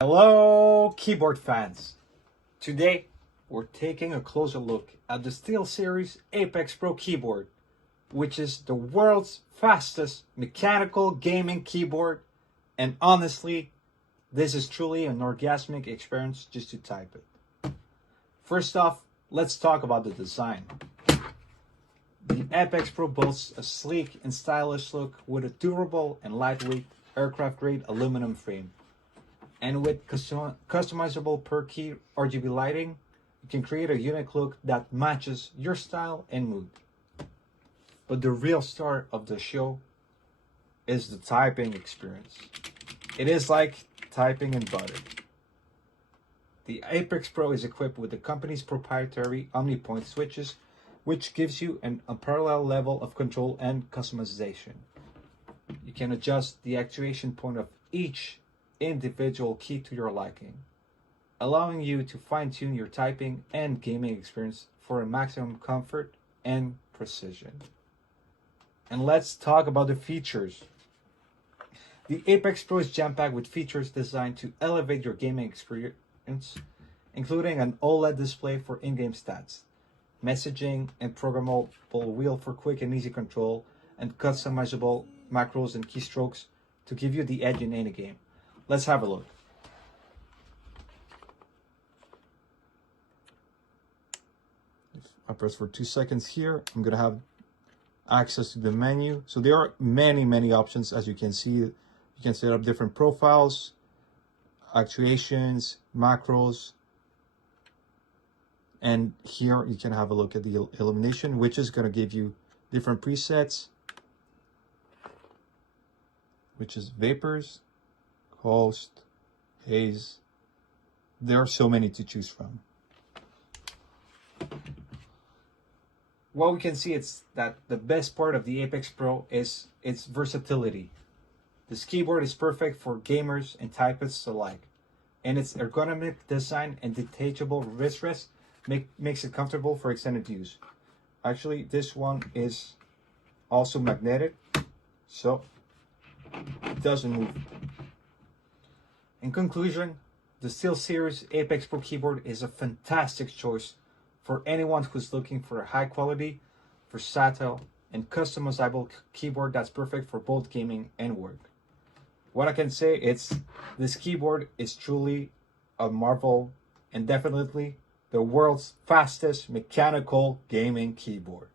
Hello, keyboard fans. Today, we're taking a closer look at the Steelseries Apex Pro keyboard, which is the world's fastest mechanical gaming keyboard. And honestly, this is truly an orgasmic experience just to type it. First off, let's talk about the design. The Apex Pro boasts a sleek and stylish look with a durable and lightweight aircraft-grade aluminum frame. And with customizable per key RGB lighting, you can create a unique look that matches your style and mood. But the real star of the show is the typing experience. It is like typing in butter. The Apex Pro is equipped with the company's proprietary OmniPoint switches, which gives you an unparalleled level of control and customization. You can adjust the actuation point of each individual key to your liking, allowing you to fine-tune your typing and gaming experience for a maximum comfort and precision. And let's talk about the features. The Apex Pro is jam-packed with features designed to elevate your gaming experience, including an OLED display for in-game stats, messaging and programmable wheel for quick and easy control, and customizable macros and keystrokes to give you the edge in any game. Let's have a look. If I press for 2 seconds here, I'm going to have access to the menu. So there are many options. As you can see, you can set up different profiles, actuations, macros. And here you can have a look at the illumination, which is going to give you different presets, which is vapors, Host, haze. There are so many to choose from. What we can see is that the best part of the Apex Pro is its versatility. This keyboard is perfect for gamers and typists alike, and its ergonomic design and detachable wrist rest makes it comfortable for extended use. Actually, this one is also magnetic, so it doesn't move. In conclusion, the Steelseries Apex Pro keyboard is a fantastic choice for anyone who's looking for a high quality, versatile, and customizable keyboard that's perfect for both gaming and work. What I can say is this keyboard is truly a marvel and definitely the world's fastest mechanical gaming keyboard.